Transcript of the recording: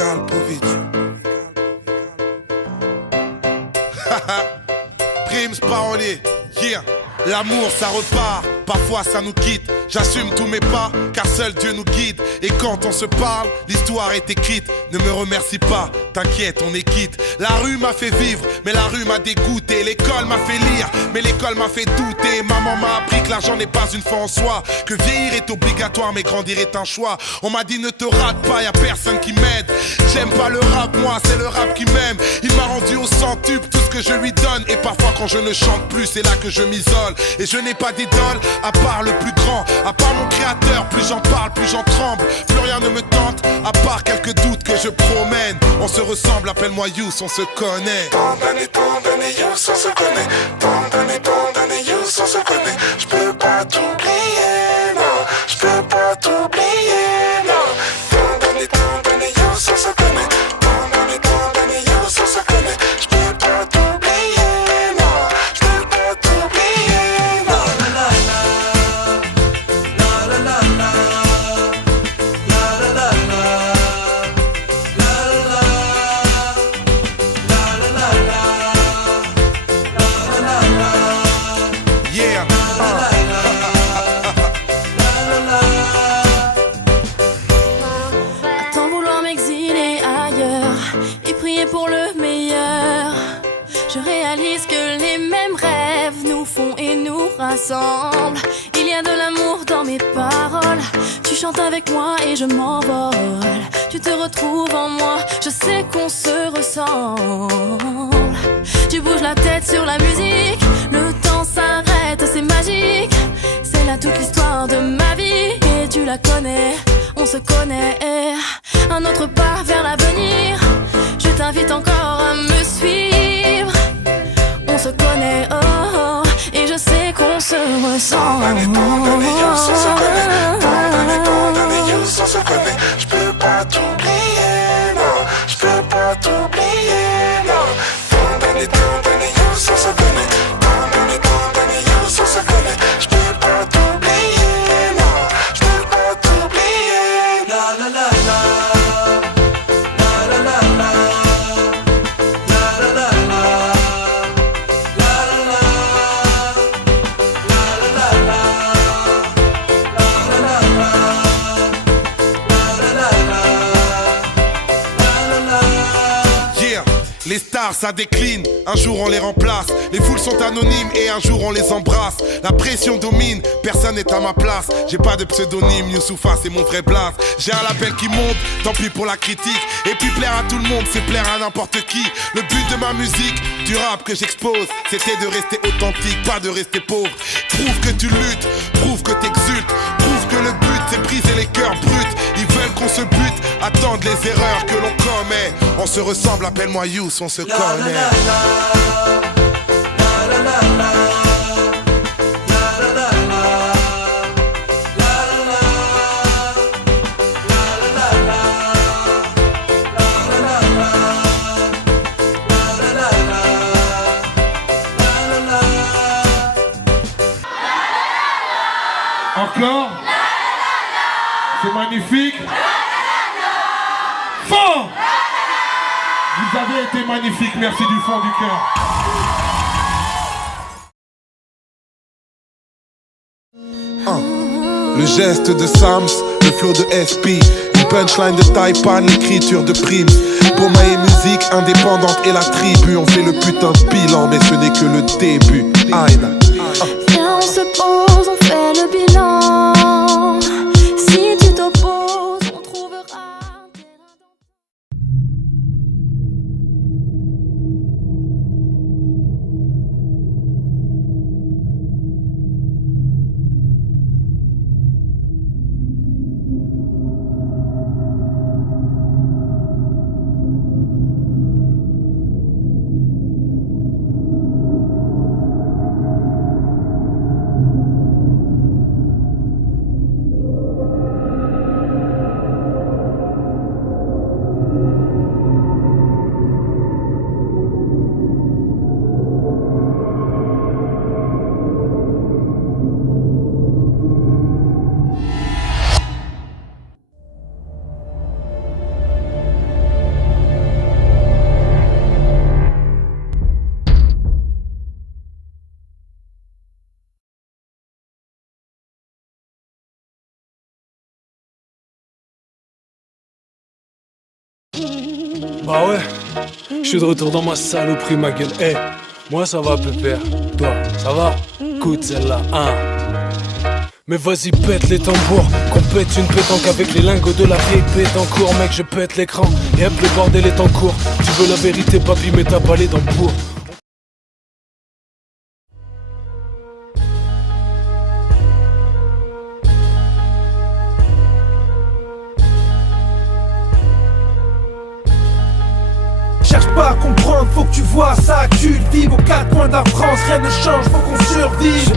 Skalpovic. Primes parolier, yeah. L'amour ça repart, parfois ça nous quitte. J'assume tous mes pas, car seul Dieu nous guide. Et quand on se parle, l'histoire est écrite. Ne me remercie pas, t'inquiète, on est quitte. La rue m'a fait vivre, mais la rue m'a dégoûté. L'école m'a fait lire, mais l'école m'a fait douter. Maman m'a appris que l'argent n'est pas une fin en soi, que vieillir est obligatoire, mais grandir est un choix. On m'a dit ne te rate pas, y'a personne qui m'aide. J'aime pas le rap, moi, c'est le rap qui m'aime. Il m'a rendu au centuple tout ce que je lui donne. Et parfois quand je ne chante plus, c'est là que je m'isole. Et je n'ai pas d'idole, à part le plus grand, à part mon créateur. Plus j'en parle, plus j'en tremble. Plus rien ne me tente, à part quelques doutes que je promène. On se ressemble, appelle-moi Youss, on se connaît. Tant d'années, Youss, on se connaît. Tant d'années, Youss, on se connaît. J'peux pas t'oublier, non. J'peux pas t'oublier, non. Tant d'années, Youss, on se connaît. Tant d'années, Youss, on se connaît. J'peux pas t'oublier, non. J'peux pas t'oublier, non. La la la la, la la la la, la la la. Yeah. À tant vouloir m'exiler ailleurs et prier pour le meilleur, je réalise que les mêmes rêves nous font et nous rassemblent. Il y a de l'amour dans mes paroles. Tu chantes avec moi et je m'envole. Tu te retrouves en moi, je sais qu'on se ressemble. Tu bouges la tête sur la musique, le temps s'arrête, c'est magique. C'est là toute l'histoire de ma vie et tu la connais, on se connaît. Un autre pas vers l'avenir, je t'invite encore à me suivre. On se connaît, oh, oh, et je sais qu'on se ressemble. Tant d'années, Youss, on se connaît. Tant d'années, Youss, on se connaît. J'peux pas t'oublier, non. J'peux pas t'oublier, non. Tant d'années, Youss, on se connaît. Tant d'années, Youss, on se connaît. J'peux pas t'oublier, non. J'peux pas t'oublier. La la la la, la la la la, la la la la, la la la, la la la la, la la la la, la la la. Yeah. Les stars ça décline, un jour on les remplace. Les foules sont anonymes et un jour on les embrasse. La pression domine, personne n'est à ma place. J'ai pas de pseudonyme, Youssoufa c'est mon vrai blase. J'ai un label qui monte, tant pis pour la critique. Et puis plaire à tout le monde, c'est plaire à n'importe qui. Le but de ma musique, du rap que j'expose, c'était de rester authentique, pas de rester pauvre. Prouve que tu luttes, prouve que t'exultes, prouve que le but c'est briser les cœurs bruts. Ils veulent qu'on se bute, attendent les erreurs que l'on commet. On se ressemble, appelle-moi Youss, on se connaît. Encore? C'est magnifique. Fort! Vous avez été magnifique, merci du fond du cœur. Le geste de Sams, le flow de SP, une punchline de Taipan, l'écriture de Prime. Boma et musique indépendante et la tribu. On fait le putain de bilan, mais ce n'est que le début. Aïna. Viens, on se pose, on fait le bilan. Si tu t'opposes, on trouvera un terrain d'entente. Bah ouais, je suis de retour dans ma saloperie, ma gueule. Eh, moi ça va, pépère. Toi, ça va? Écoute celle-là, hein. Mais vas-y, pète les tambours, qu'on pète une pétanque avec les lingots de la vieille pétancourt. Mec, je pète l'écran, et hop, le bordel est en cours. Tu veux la vérité, papy, mais t'as pas les dents pour. Cherche pas à comprendre, faut que tu vois ça, que tu le vives aux quatre coins de la France, rien ne change, faut qu'on survive.